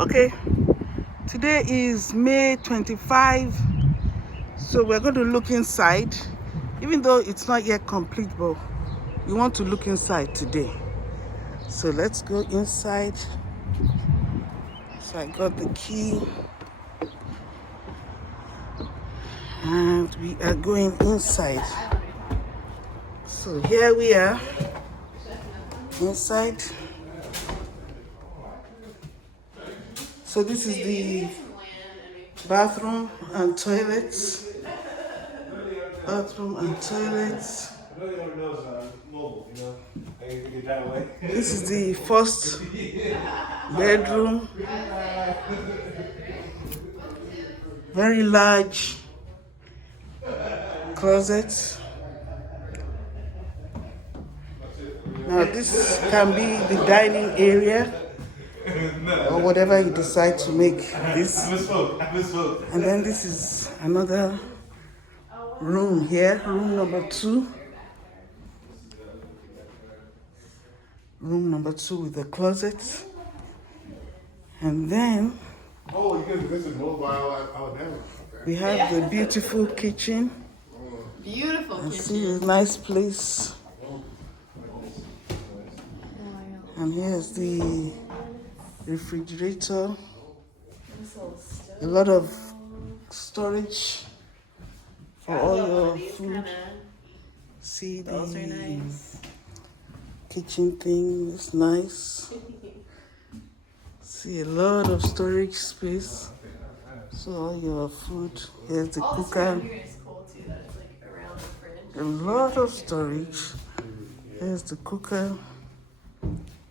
Okay, today is May 25, so we're going to look inside, even though it's not yet complete, but we want to look inside today. So let's go inside. So I got the key and we are going inside. So here we are inside. So this is the bathroom and toilets. Bathroom and toilets. This is the first bedroom. Very large closet. Now this can be the dining area or whatever you decide to make this. And then this is another room here, room number 2. Room number 2 with the closet. And then we have the beautiful kitchen. Beautiful kitchen. See a nice place. And here's the refrigerator. A lot of storage for all your food. See Those are the nice. kitchen thing is nice. See a lot of storage space. So all your food. Here's the cooker. Here is cool too. That it's like around the fridge. A lot of storage. Here's the cooker.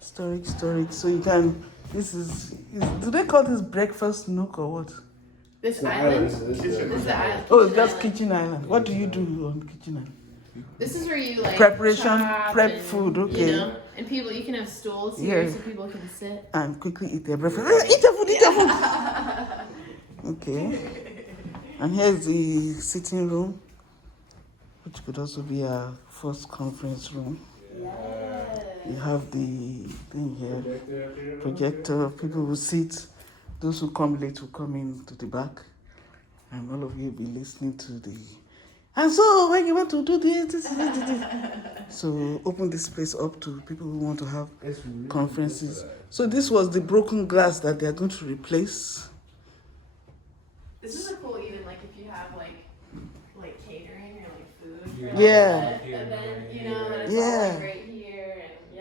Storage. So you can. Do they call this breakfast nook or what? This island. This is the island. Oh, it's just kitchen island. What do you do on kitchen island? This is where you like Preparation, chop prep and, food. Okay. You know, and people, you can have stools here Yeah. so people can sit. And quickly eat their breakfast. Eat your food. Okay. And here's the sitting room, which could also be a first conference room. You have the thing here, projector. People will sit. Those who come late will come in to the back, and all of you will be listening to the. And so, when you want to do this. So, open this place up to people who want to have conferences. So, this was the broken glass that they are going to replace. This is a cool, even like if you have like catering or like food. Yeah. And then you know that it's Yeah. all like right here and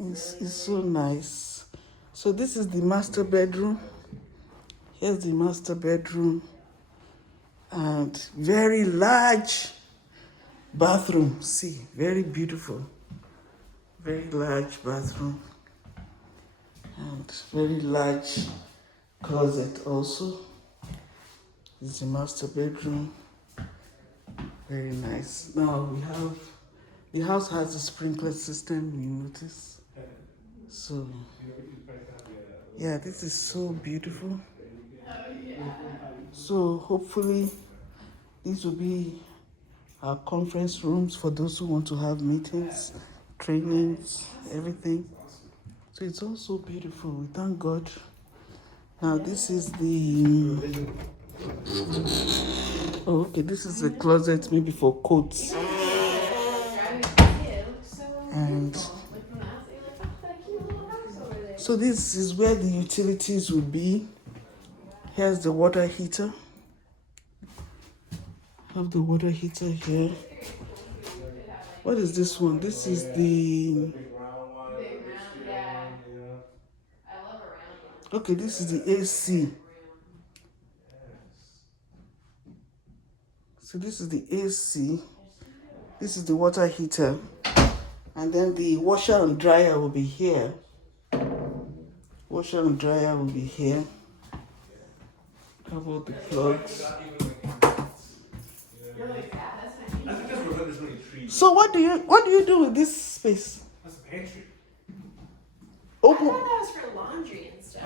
yeah. It's so nice. So this is the master bedroom. Here's the master bedroom. And very large bathroom. See, very beautiful. Very large bathroom. And very large closet also. This is the master bedroom. Very nice. Now we have, the house has a sprinkler system, you notice. So, yeah, this is so beautiful. So, hopefully, these will be our conference rooms for those who want to have meetings, trainings, everything. So, it's all so beautiful. We thank God. Now, this is the. Oh, okay, this is the closet maybe for coats. And. So this is where the utilities will be. Here's the water heater. Have the water heater here. What is this one? This is the. Okay, this is the AC. So this is the AC. This is the water heater. And then the washer and dryer will be here. Washer and dryer will be here. Have all the plugs. So what do you do with this space? That's a pantry. I thought that was for laundry and stuff.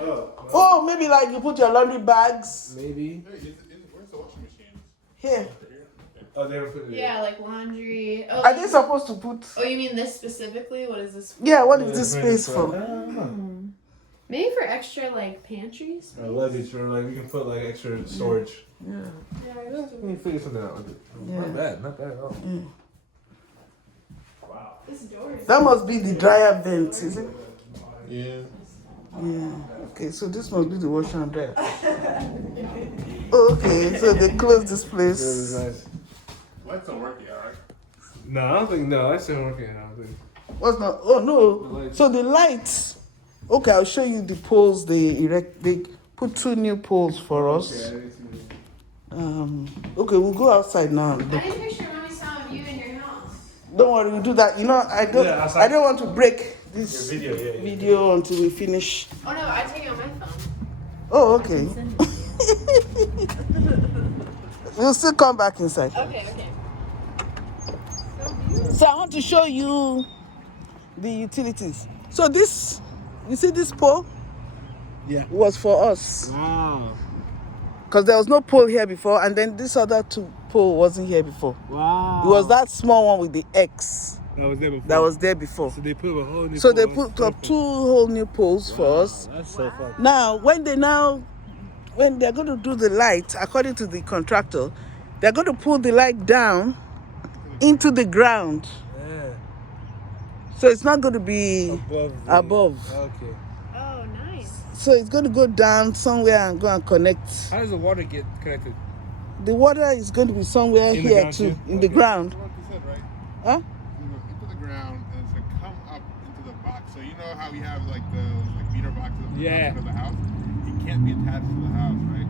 Oh, maybe like you put your laundry bags. Maybe. Where's the washing machine? Here. Oh, they were putting it. Yeah, like laundry. Oh, Are they supposed to put? Oh, you mean this specifically? What is this for? Yeah, what is this space for? Maybe for extra like pantry space. Or luggage, or like we can put like extra storage. Yeah. Yeah, we can figure something out with it. Yeah. Not bad at all. Yeah. Wow. This door is. That must be the dryer vent, is it? Yeah. Yeah. Okay, so this must be the washer and dryer. Okay, so they closed this It was place. nice. Lights don't work yet, right? No, I don't think. No, that's not working. I don't think. What's not? Oh The no. lights. So the lights. Okay, I'll show you the poles they erect. They put 2 new poles for Okay, I us. didn't see that. Okay, we'll go outside now. I need a picture mommy saw of you in your house. Don't worry, we'll do that. You know, I don't. Yeah, outside. I don't want to break this Your video, yeah. video until we finish. Oh no, I take it on my phone. Oh, okay. We'll still come back inside. Okay. So beautiful. So I want to show you the utilities. So this, you see this pole? Yeah. Was for us. Wow. Because there was no pole here before, and then this other 2 pole wasn't here before. Wow. It was that small one with the X That was there before. that was there before. So they put a whole new. So they pole. put up 2 whole new poles for us. That's so fun. Now, when they're going to do the light, according to the contractor, they're going to pull the light down into the ground. Yeah. So it's not going to be above. Okay. Oh, nice. So it's going to go down somewhere and go and connect. How does the water get connected? The water is going to be somewhere In the here ground too, too? in the Okay. ground. What you said, right? Huh? You go into the ground and it's gonna come up into the box. So you know how we have like the meter boxes on the outside of the house? It can't be attached to the house, right?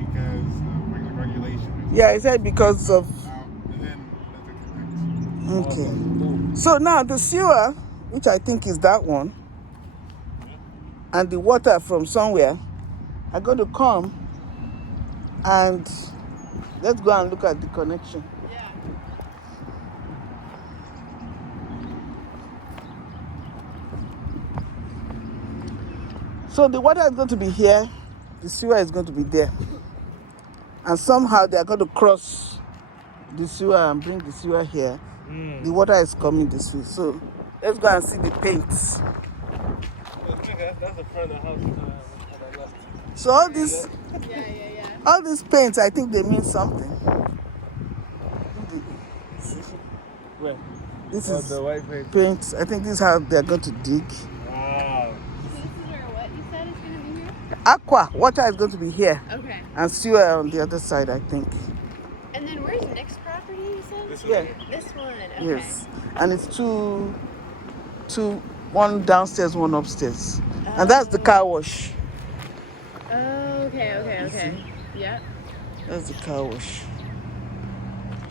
Because regulation. Yeah, I said because of. And then that's Okay. Cool. So now the sewer, which I think is that one, and the water from somewhere are going to come, and let's go and look at the connection. Yeah. So the water is going to be here, the sewer is going to be there, and somehow they are going to cross the sewer and bring the sewer here. The water is coming this way. So let's go and see the paints. That's the front of the house on the left. So all these Yeah. all these paints, I think they mean something. Where? This Oh, is the white paint. paint. I think this is how they're going to dig. Wow. So this is where what you said is going to be here? Aqua water is going to be here, Okay. and sewer on the other side, I think. And then where's Nick's property, you said? This Yeah. This one. Okay. Yes, and it's two, one downstairs, one upstairs, and that's the car wash. Oh, okay. Yep. That's the car wash.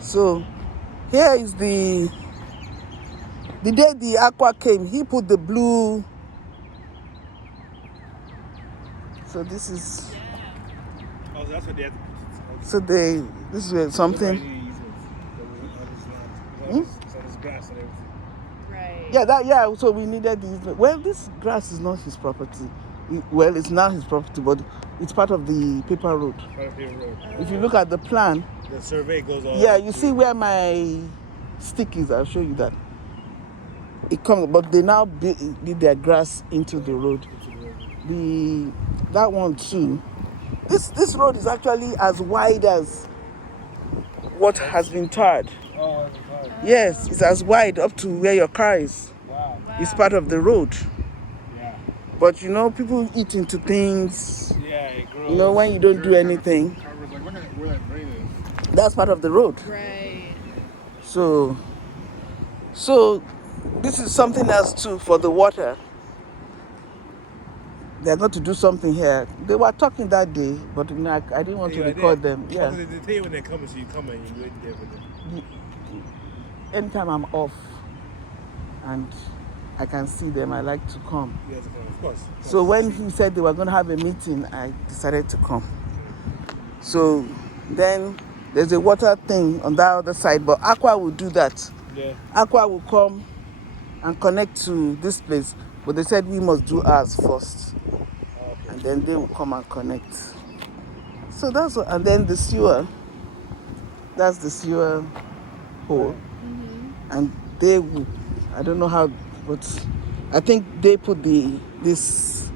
So here is the day the aqua came. He put the blue. So this is Oh, so that's what they have to put. so this is something. It's on his grass and everything. Right. Yeah. So we needed these. Well, this grass is not his property. Well, it's not his property, but it's part of the paper road. Right up here road. If you look at the plan, The survey goes all. yeah, you see where my stick is. I'll show you that. It comes, but they now did their grass into the road. That one too. This road is actually as wide as what has been tarred. Oh, God. Yes, it's as wide up to where your car is. Wow. It's part of the road. Yeah. But you know, people eat into things. Yeah, it grows. You know, when you don't do anything, covers, like, look at where that drain is. that's part of the road. Right. So this is something else too for the water. They're going to do something here. They were talking that day, but you know, I didn't want to record them. Yeah. They tell you when they're coming, so you come and you wait there for them. Anytime I'm off and I can see them, I like to come. You guys are coming, of course. So when he said they were going to have a meeting, I decided to come. So then there's a water thing on that other side, but Aqua will do that. Yeah. Aqua will come and connect to this place, but they said we must do ours first, and then they will come and connect. So that's what, and then the sewer. That's the sewer hole, and they will. I don't know how, but I think they put this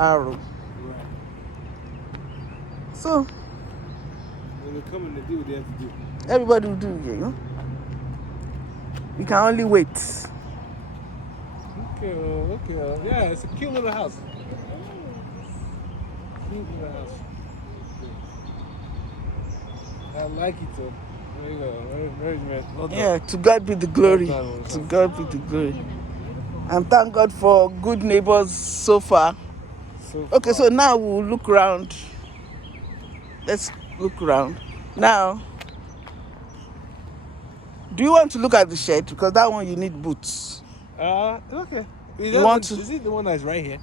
arrow. Right. So When they come and they do what they have to do. everybody will do, you know. You can only wait. Okay, okay. Yeah, it's a cute little house. Cute little house. I like it too. There you go. Very nice. Well done. Yeah, to God be the glory. Well done, well To done. God be the glory. And thank God for good neighbors so far. So Okay, far. so now we'll look around. Let's look around. Now, do you want to look at the shed? Because that one you need boots. Okay. You want to? Is it the one that's right here?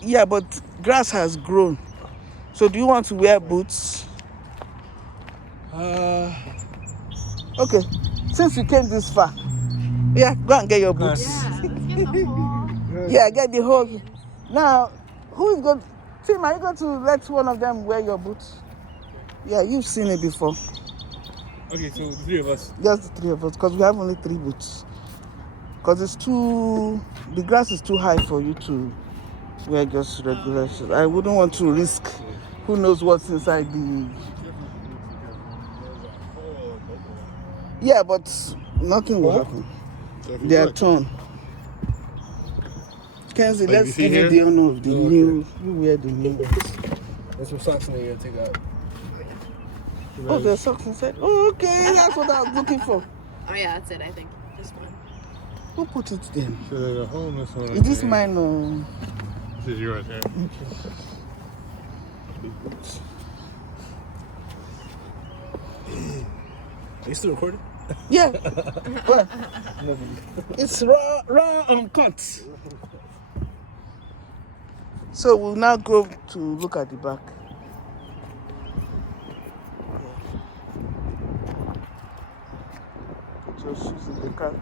Yeah, but grass has grown. So do you want to wear boots? Okay, since you came this far, yeah, go and get your boots. Yeah, let's get the whole. Yeah, get the whole. Now, who is going? Tim, are you going to let one of them wear your boots? Yeah, you've seen it before. Okay, so the three of us. Just the three of us, because we have only 3 boots. Because it's too, the grass is too high for you to wear just regular shoes. I wouldn't want to risk. Who knows what's inside the. Yeah, but nothing will happen. They are torn. Kenzie, Like, you let's see give you here? the honor of the Oh, okay. new. You wear the new ones. There's some socks in there you gotta take out. Oh, there's socks inside. Oh, okay, that's what I was looking for. Oh yeah, that's it. I think just one. Who put it there? So there's a homeless one. Is this mine or? This is yours, yeah. Are you still recording? Yeah. Well, it's raw uncut. So we'll now go to look at the back. Put your shoes in the car.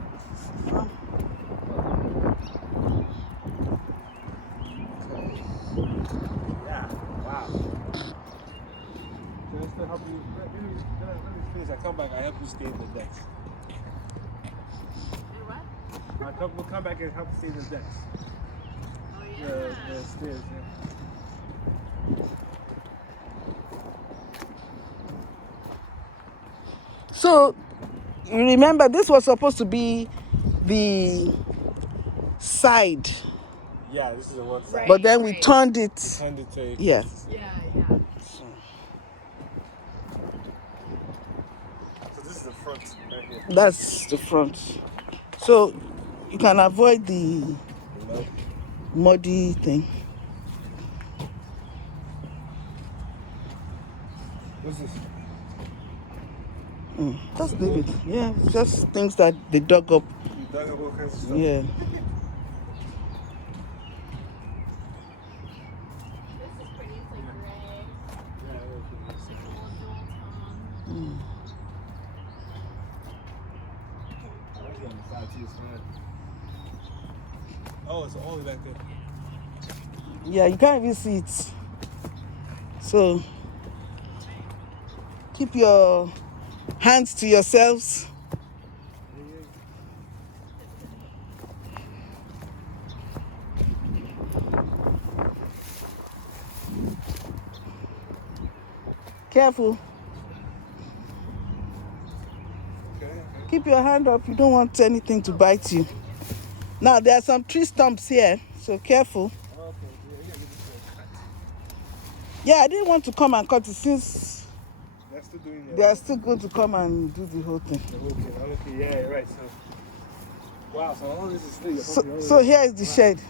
Yeah. Wow. Can I still help you? Let me finish. I come back, I help you stay in the decks. And what? We'll come back and help you stay in the decks. Oh yeah. The stairs, yeah. So, you remember this was supposed to be the side, Yeah, this is the one side. but then we Right. turned it. Hand it to you. Yeah. Yeah. So this is the front right here. That's the front. So you can avoid the You know? muddy thing. What's this? Just leave it. Yeah, it's just things that they dug up. You dug up all kinds of stuff. Yeah. This is pretty. It's like gray. Yeah, It's like a little dual tone. that's on the side too, it's fine. Oh, it's all the way back there. Yeah, you can't even see it. So keep your hands to yourselves. Careful. Okay. Keep your hand up. You don't want anything to bite you. Now, there are some tree stumps here, so careful. Okay, yeah, this one cut. Yeah, I didn't want to come and cut it since They're still doing they are still going to come and do the whole thing. Okay, yeah, you're right. So, wow, so all this is still So here is the shed.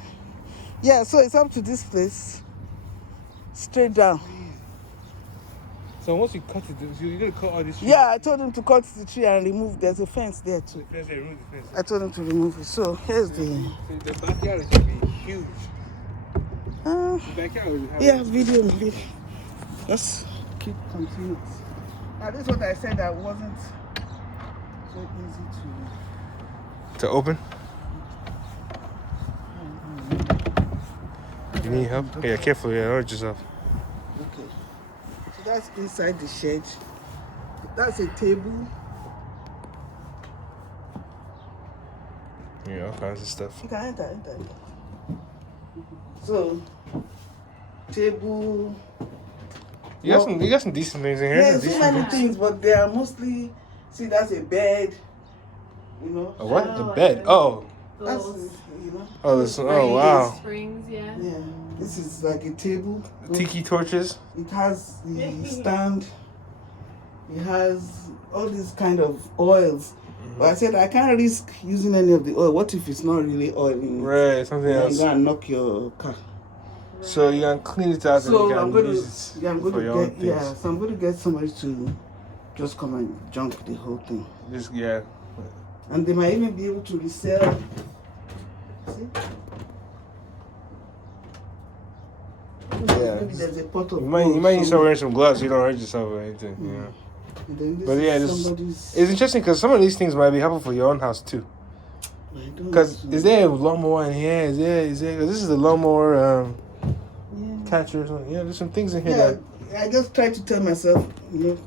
Yeah, so it's up to this place. Straight down. So once you cut it, you're gonna cut all this tree. Yeah, I told him to cut the tree and remove. There's a fence there too. The fence, they remove the fence. I told him to remove it. So here's the. So the backyard is gonna be huge. Uh, The backyard will have. yeah, video. Just keep continuing. Now this is what I said that wasn't so easy To open? You need help? Yeah, careful, yeah, hurt yourself. Okay. So that's inside the shed. That's a table. Yeah, all kinds of stuff. You can enter. So table. You got some decent things in here. Yeah, Some so decent many things. things, but they are mostly. See, that's a bed. You know. A what? Oh, A bed. Oh. That's Those you know. Oh, this. Oh, wow. springs, yeah. Yeah, this is like a table. Tiki torches. It has the stand. It has all these kind of oils. But I said I can't risk using any of the oil. What if it's not really oil in it? Right, something Then else. you're gonna knock your car. So you can clean it out and you So can I'm going to, use it yeah, I'm for going your to own get, things. yeah. So I'm going to get somebody to just come and junk the whole thing, Just, yeah. and they might even be able to resell. See? Yeah. Maybe there's a pot of You might gold need to start somewhere. wearing some gloves so you don't hurt yourself or anything. Yeah. And then this But yeah, is this, somebody's. it's interesting because some of these things might be helpful for your own house too. I don't Because know. is there a lawnmower in here? Is there? Cause this is the lawnmower Yeah. catcher. Yeah, there's some things in here Yeah, that. I just try to tell myself, you know,